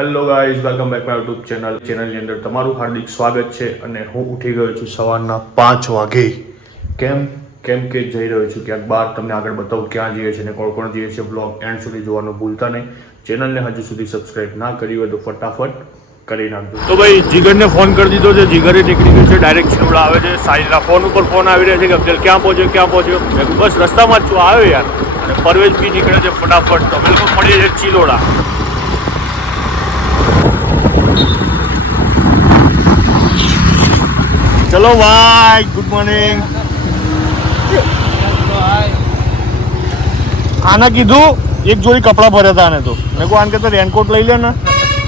Hello guys, welcome back my YouTube ચેનલની અંદર તમારું હાર્દિક સ્વાગત છે. અને હું ઉઠી ગયો છું સવારના 5 વાગે. કેમ કે જઈ રહ્યો છું ક્યાંક બહાર. તમને આગળ બતાવું ક્યાં જઈએ છીએ અને કોણ કોણ જઈએ છીએ. બ્લોગ એન્ડ સુધી જોવાનું ભૂલતા નહીં. ચેનલને હજુ સુધી સબસ્ક્રાઈબ ના કરી હોય તો ફટાફટ કરી નાખજો. તો ભાઈ જીગરને ફોન કરી દીધો છે. જીગરે નીકળી ગયો છે, ડાયરેક્ટ છેવડા આવે છે. સાહિલના ફોન ઉપર ફોન આવી રહ્યા છે કે અફજલ ક્યાં પહોંચ્યો. બસ રસ્તામાં જ છું, આવ્યો યાર. અને પરવેજ બી નીકળે છે ફટાફટ. તો અમે લોકો મળીએ છીએ ચિલોડા. ચલો ભાઈ, ગુડ મોર્નિંગ. આના કીધું એક જોડી કપડાં ભર્યા હતા આને. તો મેં કહું આને કહેતા રેનકોટ લઈ લે ને.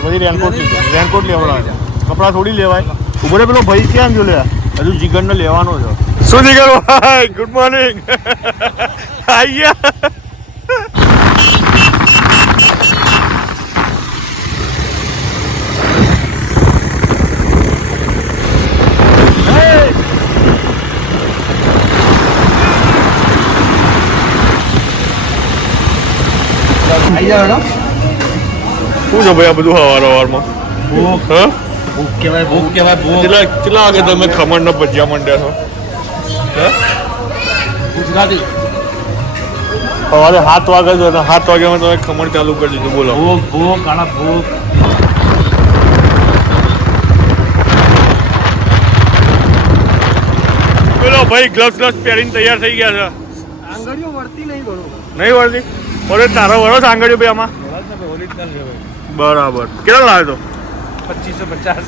પછી રેનકોટ લીધું. રેનકોટ લેવડાવે, કપડાં થોડી લેવાય. ઉભરે પેલો ભાઈ ક્યાં જો લે, હજુ જીગરને લેવાનો છે. શું જીગર ભાઈ, ગુડ મોર્નિંગ. આયા શું છે ભાઈ આ બધું હવારમાં? ભૂખ કહેવાય. કેટલા વાગે તમે ખમણ ને ભજીયા માંડ્યા છો? ગુજરાતી સવારે 7 વાગે છે અને 7 વાગ્યામાં તમે ખમણ ચાલુ કરી દીધું. બોલો. ભૂખ કાળા ભૂખ. બોલો ભાઈ, ગ્લવ્સ પહેરીને તૈયાર થઈ ગયા છે. આંગળીઓ વળતી નહીં બરોબર. નહીં વળતી? બોલે તારો વળો છે આંગળીઓ ભાઈ આમાં? બરાબર. કેટલા લાવ્યો તો? 2550.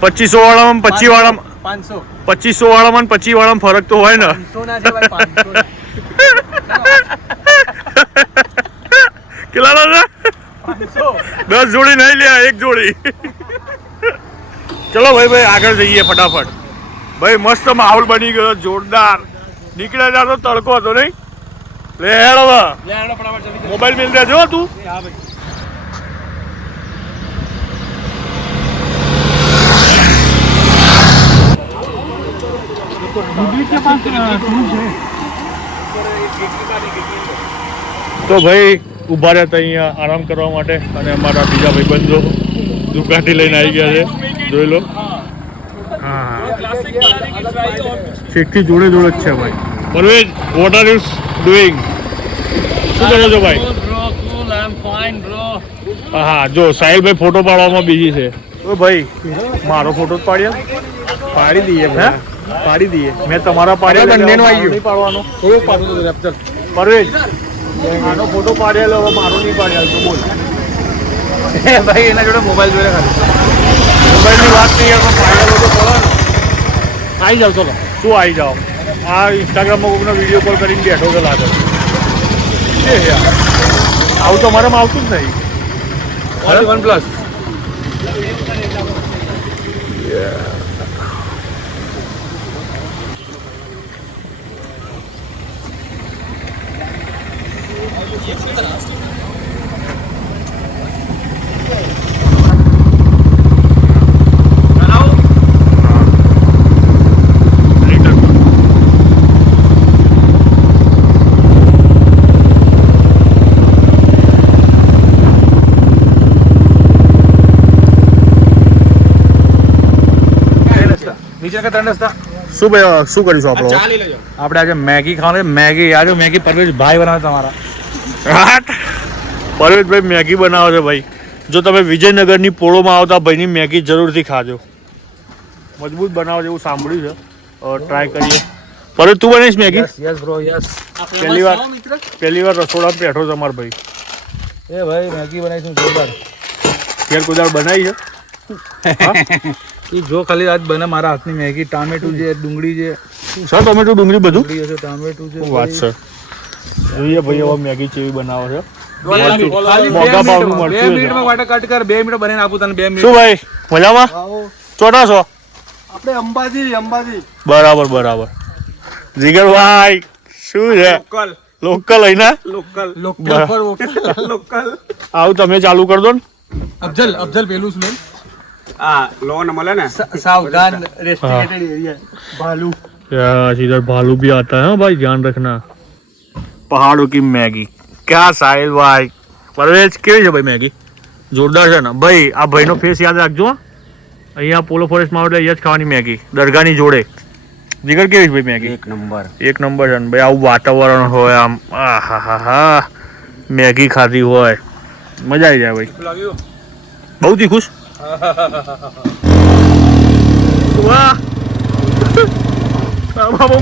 2500 વાળામાં 25 વાળામાં 500. 2500 વાળામાં 25 વાળામાં ફરક તો હોય ને? 500 ના જવાય. 500 કેટલા લાવ્યા? 500. 10 જોડી નહીં લે, એક જોડી. ચલો ભાઈ આગળ જઈએ ફટાફટ. ભાઈ મસ્ત માહોલ બની ગયો, જોરદાર. નીકળ્યા જા તો તડકો હતો નહીં? લે હેડો મોબાઈલ મિલ દેજો તું. હા ભાઈ. તો ભાઈ ઊભા રહ્યા હતા અહીંયા આરામ કરવા માટે. અને અમારા બીજા ભાઈબંધો દુકાનથી લઈને આવી ગયા છે, જોઈ લો. હા, શેકથી જોડે જ છે ભાઈ. Parvez, what are you doing? શું કરો છો ભાઈ? હા, જો સાહિલભાઈ ફોટો પાડવામાં બીજી છે. તો ભાઈ મારો ફોટો જ પાડી દઈએ. પાડી દઈએ. મેં તમારા પાડ્યા નહીં પાડવાનો. પરવેજ, આનો ફોટો પાડ્યા હવે મારો નહીં પાડ્યા તો બોલ. ભાઈ એના જોડે મોબાઈલ જોડે ખાલી મોબાઈલની વાત નહીં, પણ પાડેલો તો પડે ને. આવી જાઓ. ચલો. શું આવી જાઓ? આ ઇન્સ્ટાગ્રામમાં કોઈનો વિડીયો કોલ કરીને બેઠો તો લાગે છે યાર. આવું તો અમારામાં આવતું જ નહીં. OnlyOnePlus. શું ભાઈ, શું કરીશું આપણે? આપણે આજે મેગી ખાવાની. મેગી પરવેજ ભાઈ બનાવે તમારા. પરવેશભાઈ મેગી બનાવે છે ભાઈ. જો તમે વિજયનગરની પોળોમાં આવતા ભાઈની મેગી જરૂરથી ખાજો. મજબૂત બનાવે છે એવું સાંભળ્યું છે. ટ્રાય કરીએ. પરવેશ, તું બનાવીશ મેગી? Yes bro, yes. પહેલી વાર રસોડામાં બેઠો તમારો ભાઈ. એ ભાઈ મેગી બનાવીશું જોરદાર. ઘેર કોઈ દાળ બનાવી છે? જો ખાલી આજ બને મારા હાથની મેગી. ટામેટું છે, ડુંગળી છે. સર ટમેટું ડુંગળી બધું ટામેટું છે. વાત છે. જોઈએ ભાઈ હવે મેગી કેવી બનાવે છે. ખાલી 2 મિનિટમાં વાટે કટ કર. 2 મિનિટ બનાવીને આપું તને. 2 મિનિટ. શું ભાઈ, મજામાં? ચોટા છો? આપણે અંબાજી. બરાબર. જીગરભાઈ શું છે? લોકલ અહીંના લોકલ. આવું તમે ચાલુ કરી દો ને. અફજલ પેલું શું लोन મળે ને सावधान रेस्ट्रिक्टेड एरिया भालू यार इधर भालू भी आता है भाई, ध्यान रखना. पहाड़ों की मैगी क्या साहिल भाई. परवेज કેવી છે ભાઈ મેગી? જોરદાર છે ને ભાઈ. આ ભાઈનો ફેસ યાદ રાખજો હો. અહીંયા પોલો ફોરેસ્ટમાં એટલે અહીંયા જ ખાવાની મેગી દરગાહની જોડે. જીગર કેવી છે ભાઈ મેગી? એક નંબર. એક નંબર છે ને ભાઈ. આવું વાતાવરણ હોય આમ હા મેગી ખાધી હોય મજા આવી જાય ભાઈ. બહુ તીખું છે? વાહ બહુ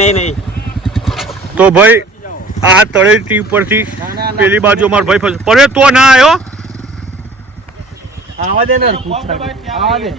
નહીં. તો ભાઈ આ તળેટી પરથી પેલી બાજુ અમારો ભાઈ ફસ પડે તો ના આવ્યો. આવા દે ને આવા દે.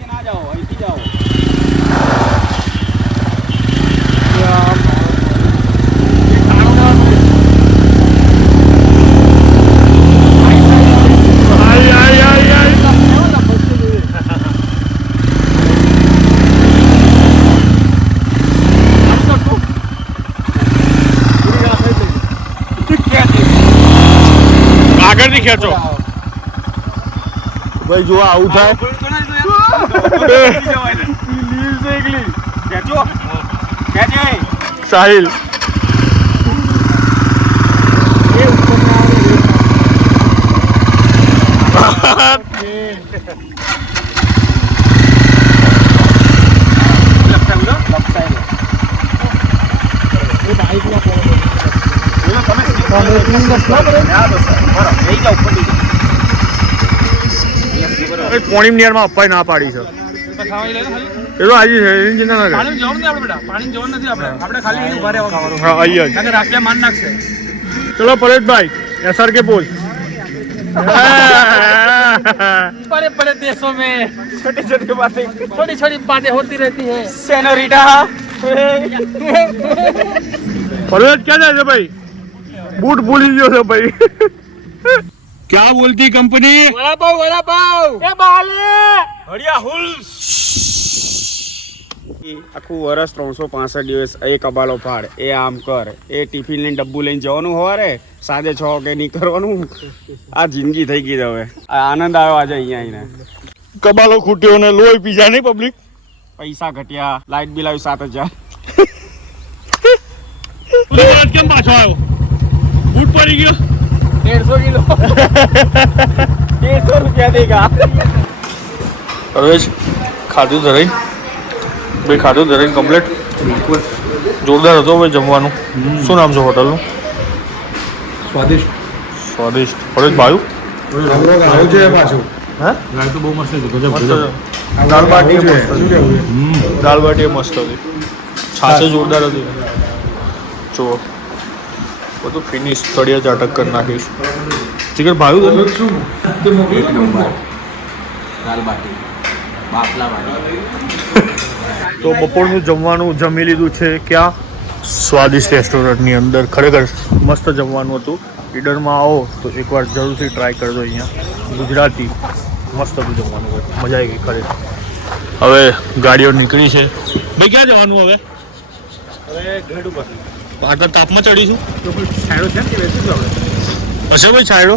આગળથી ખેંચો ભાઈ. જો આવું થાય સાહિલ પોણીમ નિયરમાં અપાઈ ના પાડી છે એ તો આજે છે એની ચિંતા ના કરે. હા અહીંયા જ. ચલો પરેશભાઈ SR के बोल. बड़े बड़े देशों में छोटी छोटी बातें होती रहती है. સેનોરિટા. પરેશ ક્યાં જાય છે ભાઈ? બૂટ ભૂલી ગયો છે ભાઈ. क्या बोलती कंपनी? वड़ा पाव ए बाले આખું વર્ષ 365 દિવસ એ કબાલો ફાડ, એ આમ કર, એ ટિફિન લઈને ડબ્બુ લઈને જવાનું સવારે 6:30 વાગે નીકળવાનું. આ જિંદગી થઈ ગઈ છે હવે. આ આનંદ આવ્યો આજે અહીંયા આવીને. કબાલો ખૂટ્યો ને લોહી પીજા નહીં પબ્લિક. પૈસા ઘટ્યા, લાઇટ બિલ આવ્યું 7,000. કેમ પાછો આવ્યો? બૂટ પડી ગયો. 150 किलो 150 રૂપિયા દેગા. હવે ખાધું ધરાઈ ભાઈ, ખાધું ધરાઈને કમ્પ્લીટ. જોરદાર હતો ભાઈ જમવાનું. શું નામ છે હોટલનું? સ્વાદિષ્ટ. પરેશ ભાઈ હા દાળ બાટી મસ્ત હતી. દાળ બાટી મસ્ત હતી. છાશે જોરદાર હતી. જો બધું ફિનિશ તળિયા ચાટક કરી નાખીશ. ચિકન ભાવ્યું તને? એક નંબર. દાલ બાટી, બાફલા બાટી. તો બપોરનું જમવાનું જમી લીધું છે ક્યાં? સ્વાદિષ્ટ રેસ્ટોરન્ટની અંદર. ખરેખર મસ્ત જમવાનું હતું. ઈડરમાં આવો તો એકવાર જરૂરથી ટ્રાય કરજો. અહીંયા ગુજરાતી મસ્ત હતું જમવાનું. મજા આવી ગઈ ખરેખર. હવે ગાડીઓ નીકળી છે ભાઈ. ક્યાં જવાનું હવે? આટલા તાપમાં ચડીશું હશે ભાઈ છાયડો?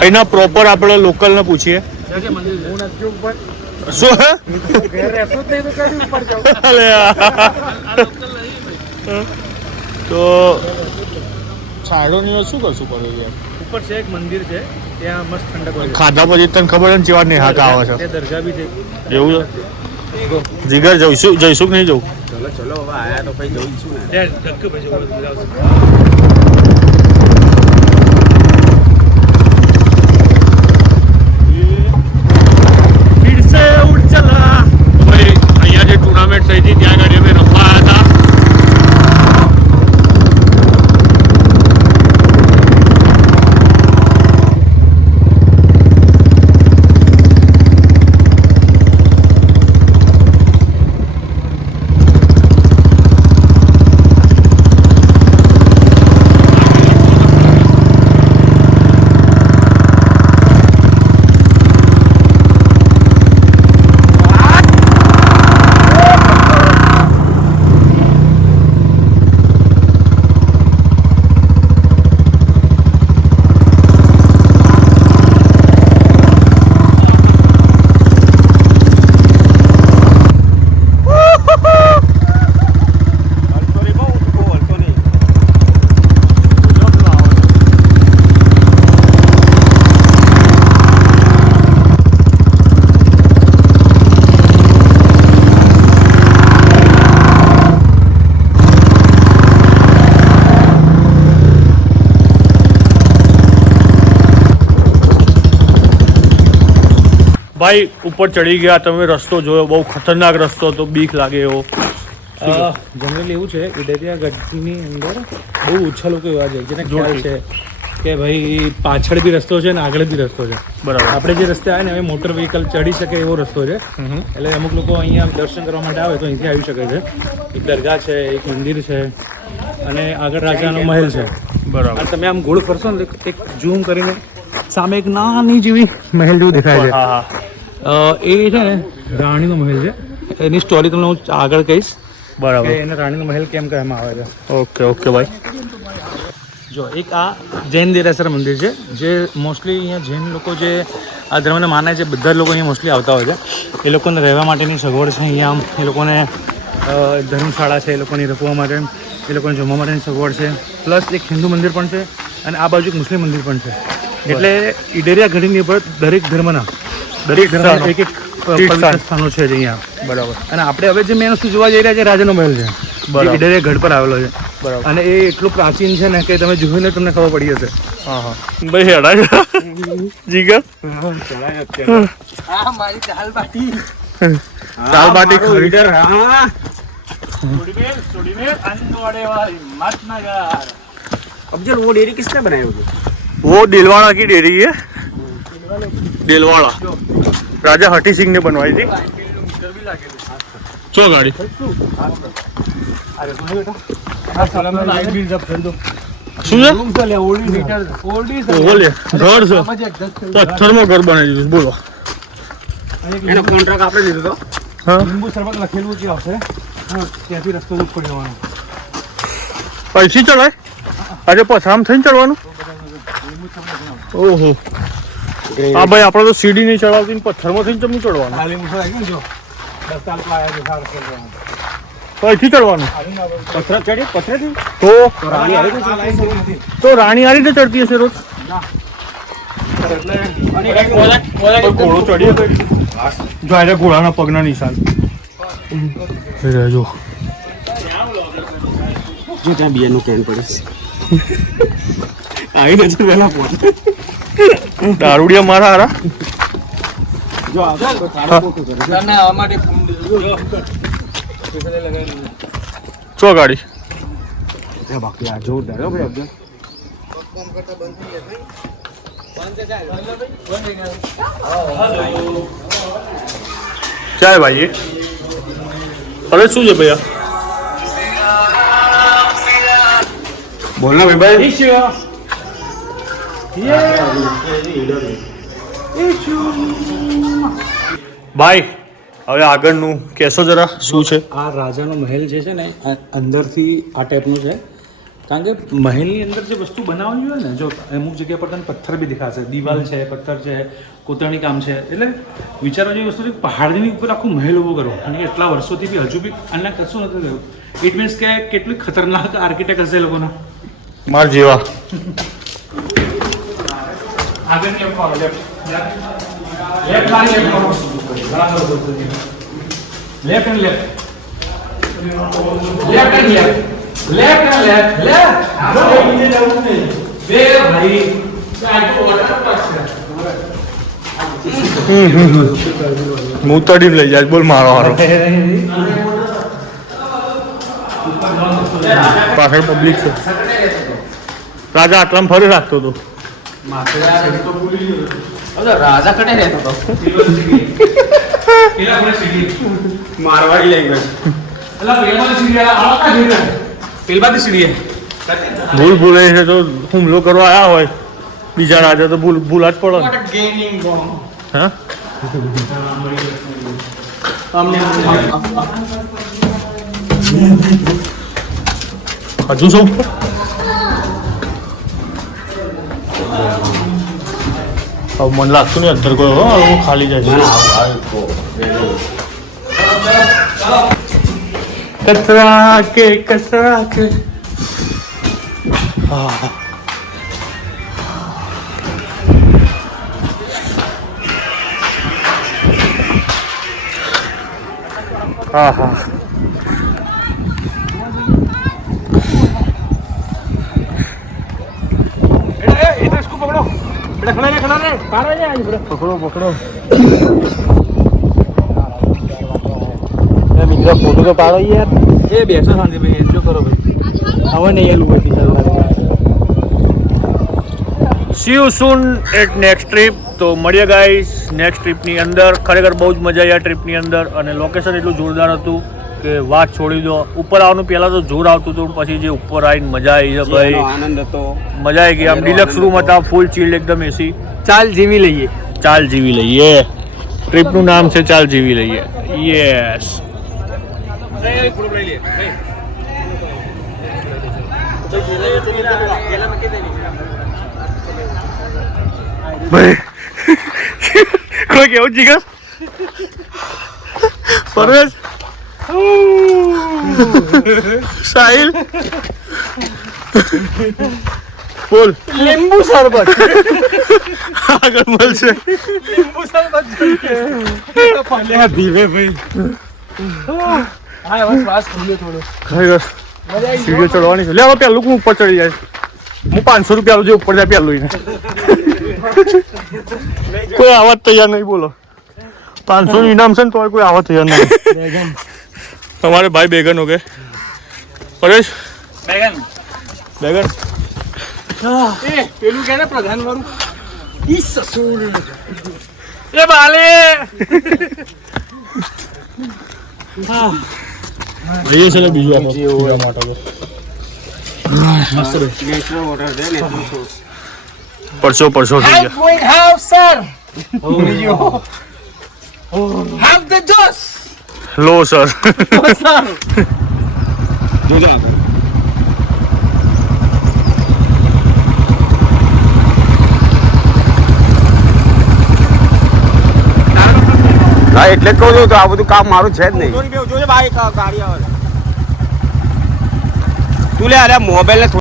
અહીંના પ્રોપર આપણે લોકલને પૂછીએ શું હે? તો છાયડો ની શું કરશું પડે યાર? ઉપર છે એક મંદિર છે, ત્યાં મસ્ત ઠંડક હોય છે. ખાધા પછી તને ખબર છે ને જેવા નેહાક આવે છે. ત્યાં દરગાહ બી છે. એવું છે? જીગર જઈશું કે નહીં જવું? ચલો હવે આયા તો પછી જોઈશું ને. ત્યાં ધક્કે ભાઈ જવું બોલાવશે. ભાઈ અહીંયા જે ટુર્નામેન્ટ થઈ હતી ત્યાં આગળ અમે રમવા આવ્યા હતા. ભાઈ ઉપર ચડી ગયા તમે, રસ્તો જોયો બહુ ખતરનાક રસ્તો હતો, બીક લાગે એવો. જનરલી એવું છે ઈડરિયા ગઢની અંદર બહુ ઓછા લોકો એવા છે જેને ખ્યાલ છે કે ભાઈ પાછળ બી રસ્તો છે ને આગળ બી રસ્તો છે. બરાબર. આપણે જે રસ્તે આવે ને હવે મોટર વ્હીકલ ચડી શકે એવો રસ્તો છે. એટલે અમુક લોકો અહીંયા દર્શન કરવા માટે આવે તો અહીંથી આવી શકે છે. એક દરગાહ છે, એક મંદિર છે અને આગળ રાજાનો મહેલ છે. બરાબર. અને તમે આમ ગોળ ફરશો ને તો એક ઝૂમ કરીને સામે એક નાની જેવી મહેલ જેવું દેખાય છે. હા. એ છે ને રાણીનો મહેલ છે. એની સ્ટોરી તમને હું આગળ કહીશ બરાબર. કે એને રાણીનો મહેલ કેમ કહેવામાં આવે છે. ઓકે ભાઈ. જો એક આ જૈન દેરાસર મંદિર છે જે મોસ્ટલી અહીંયા જૈન લોકો જે આ ધર્મને માને છે બધા જ લોકો અહીંયા મોસ્ટલી આવતા હોય છે. એ લોકોને રહેવા માટેની સગવડ છે અહીંયા. આમ એ લોકોને ધર્મશાળા છે, એ લોકોની રખવા માટે, એ લોકોને જમવા માટેની સગવડ છે. પ્લસ એક હિન્દુ મંદિર પણ છે અને આ બાજુ એક મુસ્લિમ મંદિર પણ છે. એટલે ઈડરિયા ગઢની ઉપર દરેક ધર્મના એક એક પવિત્ર સ્થાનો છે અહીંયા. બરાબર. અને આપણે હવે જે મેન વસ્તુ જોવા જઈ રહ્યા છે રાજાનો મહેલ છે. બરાબર. ઈડરિયા ગઢ પર આવેલો છે. બરાબર. અને એ એટલું પ્રાચીન છે ને કે તમે જોઈને તમને ખબર પડી હશે. હા ભાઈ હેડા જીગર આ મારી દાલ બાટી દાલ બાટી ખરી. अफजल वो डेयरी किसने बनाई होगी? वो दिलवाड़ा की डेयरी है. दिलवाड़ा राजा हटी सिंह ने बनवाई थी. चो गाड़ी શું છે? ઓલે ઘર છે, પથ્થરમાં ઘર બનાવી દીધું. બોલો. એનો કોન્ટ્રાક્ટ આપણે લીધો તો. હા. લીંબુ શરબત લખેલું જે આવશે ત્યાંથી રસ્તો ઉપર જવાનો. પૈસી ચડાય આજે પછામ થઈને ચડવાનું. ઓહો. હા ભાઈ આપણે તો સીડી નહીં ચડાવતી ને પથ્થરમાં થઈને ચમનું ચડવાનું. આ લીંબુ આવી ગયું જો 10 તાલુકા આવ્યા છે સારું કરવાનું. પૈસી ચડવાનું પથ્થર ચડી પથ્થરથી તો રાણી આવી ગઈ છે. તો રાણી આ રીતે ચડતી હશે રોજ. ઘોડો ચડી જો આજે ઘોડાના પગના નિશાન જો. જો ત્યાં બિયારનું કેન પડે આવી નથી પહેલા પહોંચે. દારૂડિયા મારા હારા. જો આગળ તો તારે ખોટું કરે છે. ના અમારે ચો ગાડી. બાકી આ જોરદાર હો ભાઈ અફજલ. ચાલ ભાઈ. અરે શું છે ભૈયા? બોલ ના ભાઈ ભાઈ હવે આગળનું કહેશો જરા શું છે? આ રાજાનો મહેલ જે છે ને આ અંદરથી આ ટાઈપનું છે. કારણ કે મહેલની અંદર જે વસ્તુ બનાવવી હોય ને જો અમુક જગ્યા પર તમને પથ્થર બી દેખાશે, દિવાલ છે, પથ્થર છે, કોતરણી કામ છે. એટલે વિચારવા જેવી વસ્તુ છે પહાડની ઉપર આખું મહેલ ઊભો કરો અને એટલા વર્ષોથી બી હજુ બી આને કશું નથી થયું. ઇટ મીન્સ કે કેટલી ખતરનાક આર્કિટેક્ટ હશે એ લોકોના. માર જેવા. આગળની એમ કરો લેફ્ટ મારી લેફ્ટ કરો. Left and left left and left left and left left જો નીચે જવું નહીં બે ભાઈ આ તો વોટર પાર્ક છે. હું તડીને લઈ જાય બોલ મારો હારો. પાછળ પબ્લિક છે. રાજા આટલામાં ફરી રાખતો હતો. રાજા કટે રહેતો હતો. પેલા કોને સીડી મારવાડી લેંગ્વેજ. અલા પેલા સીડી આલા કા સીડી પેલબાથી સીડી ભૂલ ભૂલે છે તો હુમલો કરવા આવ્યા હોય બીજા રાજા તો ભૂલ જ પડે ને. ગેમિંગ હા હજુ શું હવે મને લાગતું નહીં અંદર કોઈ હો હું ખાલી જાય છે કચરા કે હા हाँ हाँ इधर इसको पकड़ो મિત્રો ફોટો તો પાડો યાર. એ બેસો શાંતિ ભાઈ, એટલું કરો ભાઈ. હવે નહીં એલું હોય ચાલવા. See you soon at next trip. તો મળીએ ગાઈસ નેક્સ્ટ ટ્રીપની અંદર. ખરેખર બહુ જ મજા આવી આ ટ્રીપની અંદર અને લોકેશન એટલું જોરદાર હતું કે વાત છોડી દો. ઉપર આવવાનું પહેલાં તો જોર આવતું હતું, પછી જે ઉપર આવીને મજા આવી છે ભાઈ, આનંદ હતો. મજા આવી ગઈ. આમ ડિલક્સ રૂમ હતા, ફૂલ ચીલ્ડ એકદમ એસી. ચાલ જીવી લઈએ. ચાલ જીવી લઈએ. ટ્રીપનું નામ છે ચાલ જીવી લઈએ. યસ. ભાઈ કોઈ કેવું જીગર પરવેશ સાહિલ બોલ. લીંબુ શરબત. આગળ મળશે. લીંબુ શરબત. ધીમે ભાઈ. હા બસ શ્વાસ ખુલ્યો થોડો. ખરેખર સીડીઓ ચડવાની છે. લે હવે પેલું હું ઉપર ચડી જાય. હું 500 રૂપિયા જે ઉપર જાય પેલું એને. કોઈ આવવા તૈયાર નહીં. બોલો 500 નું ઇનામ છે ને તો કોઈ આવવા તૈયાર નહીં. તમારે ભાઈ બેગન ઓકે પરેશ બેગન. બેગન એ પેલું કે ને પ્રધાન વાળું ઈ સસુર એ બાલે. જઈએ છે બીજું આપણે માટે તો નેચરલ વોટર છે, નેચરલ સોર્સ. પરસો થઈ ગયા. going have sir. Have the juice. લો સર. sir. હા એટલે જ કહું છું તો આ બધું કામ મારું છે જ નહીં. તું લે અરે મોબાઈલ ને